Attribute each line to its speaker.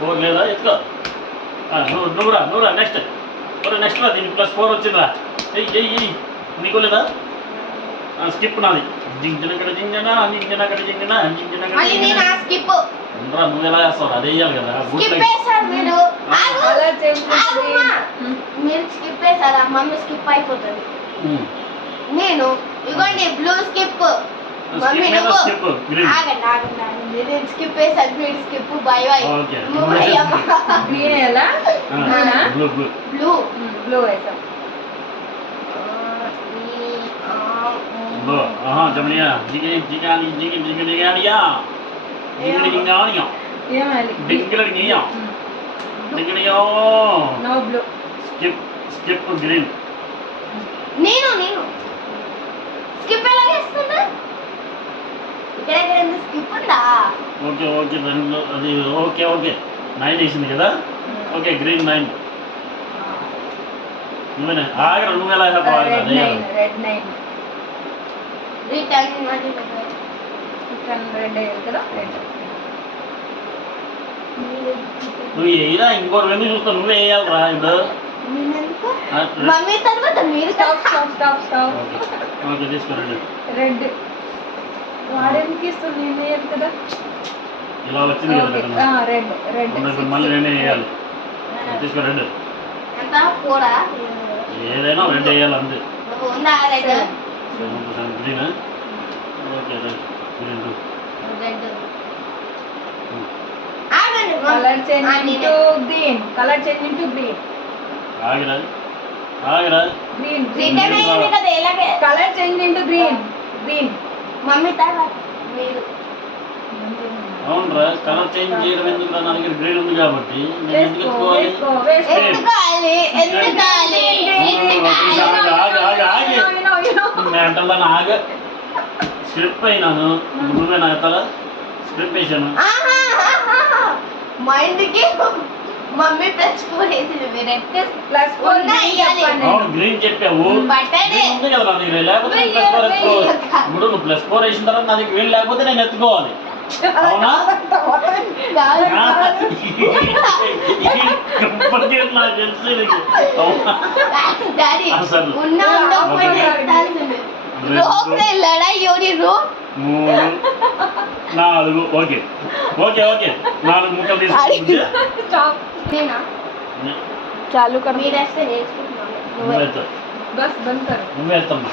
Speaker 1: Four లేదా
Speaker 2: ఎత్తుకో నువ్వురా నువ్వురా నెక్స్ట్ నెక్స్ట్ రా దీనికి ప్లస్ ఫోర్ వచ్చిందిరా ఎయ్ ఎయ్ నీకు లేదా స్కిప్ నాది జింజన జింజనకడ జింజన జింజనకడ
Speaker 3: మళ్ళీ నేను ఆ స్కిప్
Speaker 2: ఉండరా నువ్వు ఎలా చేస్తావు అదే వేయాలి కదా
Speaker 3: స్కిప్ వేశారు మీరు
Speaker 1: చేంజ్
Speaker 3: ఆగుమా. మీరు స్కిప్ వేశారా మమ్మీ స్కిప్ అయిపోతుంది నేను ఇవ్వండి బ్లూ స్కిప్ మమ్మీ
Speaker 2: స్కిప్ మీద
Speaker 3: నువ్వు
Speaker 2: స్కిప్ గ్రీన్
Speaker 3: ఆగండి ఆగండి నేను స్కిప్ వేసాను మీరు skip bye bye
Speaker 2: okay
Speaker 1: green ఎలా
Speaker 2: బ్లూ బ్లూ
Speaker 3: బ్లూ
Speaker 1: బ్లూ వేసాం
Speaker 2: జమనియా జిగి జిగాని జిగి జిగి జిగానియా జిగిడి జిగానియా
Speaker 1: ఏమాలి
Speaker 2: డింగిడి గియా డింగిడియో
Speaker 1: no blue
Speaker 2: skip skip green
Speaker 3: నేను నేను స్కిప్ ఎలా చేస్తున్నా ఇక్కడ రెండు స్కిప్ ఉందా
Speaker 2: ఓకే ఓకే రెండు అది ఓకే ఓకే నైన్ వేసింది కదా ఓకే గ్రీన్ నైన్ నువ్వేనా ఆగరా నువ్వు ఎలా
Speaker 1: red nine red nine
Speaker 3: return మళ్ళీ
Speaker 1: ఇక్కడ రెడ్ వేయాలి కదా రెడ్
Speaker 2: నువ్వు వేయరా? ఇంకోటి ఎందుకు చూస్తావు నువ్వే వేయాలిరా ఇప్పుడు
Speaker 3: నేనెందుకు?
Speaker 2: ఆ,
Speaker 3: మమ్మీ తర్వాత మీరు
Speaker 1: stop stop stop stop
Speaker 2: okay. Okay తీసుకోరండి
Speaker 1: red. వాడేందుకు ఇస్తుంది నేను వేయాలి కదా.
Speaker 2: ఇలా వచ్చింది కదా
Speaker 1: ఓకే.
Speaker 2: కదా
Speaker 1: రెడ్ రెడ్.
Speaker 2: అవును, ఇప్పుడు మళ్ళీ నేనే వేయాలి. తీసుకో రెండు.
Speaker 3: ఎంత? కూడా
Speaker 2: ఏదైనా రెండు వేయాలి అంతే.
Speaker 3: ఉందా red
Speaker 2: green okay
Speaker 3: red
Speaker 1: colour change. Into green colour change into green
Speaker 2: ఆగిరా ఆగిరా
Speaker 1: గ్రీన్
Speaker 3: రిటర్న్ అయ్యింది కదా ఎలాగే
Speaker 1: colour change into green green
Speaker 3: mummy తర్వాత మీరు.
Speaker 2: అవునరా కలర్ చేంజ్ చేయడం ఎందుకు రా నా దగ్గర గ్రీన్ ఉంది కాబట్టి నేను ఎందుకు
Speaker 1: వేసుకో
Speaker 2: ఎత్తుకోవాలి?
Speaker 1: వేసుకో
Speaker 2: మెంటల్ ఆగ స్లిప్ అయినాను. నువ్వే నా తల స్లిప్ వేసాను.
Speaker 3: మైండ్కి మమ్మీ ప్లస్ ఫోర్ వేసింది. మీరు ఎట్లా
Speaker 1: ప్లస్ ఫోర్.
Speaker 2: అవును గ్రీన్ చెప్పావు.
Speaker 3: బట్టనే.
Speaker 2: గ్రీన్ ఉంది కదా నా దగ్గర లేకపోతే ప్లస్ ఫోర్ ఎత్తుకోవాలి ఇప్పుడు నువ్వు ప్లస్ ఫోర్ వేసిన తర్వాత నా దగ్గర గ్రీన్ లేకపోతే నేను ఎత్తుకోవాలి. అవునా?
Speaker 3: కాదు.
Speaker 2: ఆ? ఇప్పటికే నాకు తెలుసు నీకు. అవునా?
Speaker 3: డాడీ
Speaker 2: అసలు.
Speaker 3: ఉన్న ఉండకపోయినా
Speaker 1: ఓకే.
Speaker 3: ఎత్తాల్సింది
Speaker 2: రెండు,
Speaker 3: రోక్ రే లడాయి ఎవరి రో
Speaker 2: మూడు నాలుగు ఓకే ఓకే ఓకే నాలుగు ముక్కలు తీసుకుంటే
Speaker 1: స్టాప్
Speaker 3: నేనా
Speaker 1: చాలు కర్
Speaker 3: మీరేస్తే నేర్చుకుంటున్నాను
Speaker 2: నువ్వే ఎత్తు
Speaker 1: బస్ బంద్ కర్
Speaker 2: నువ్వే ఎత్తమ్మా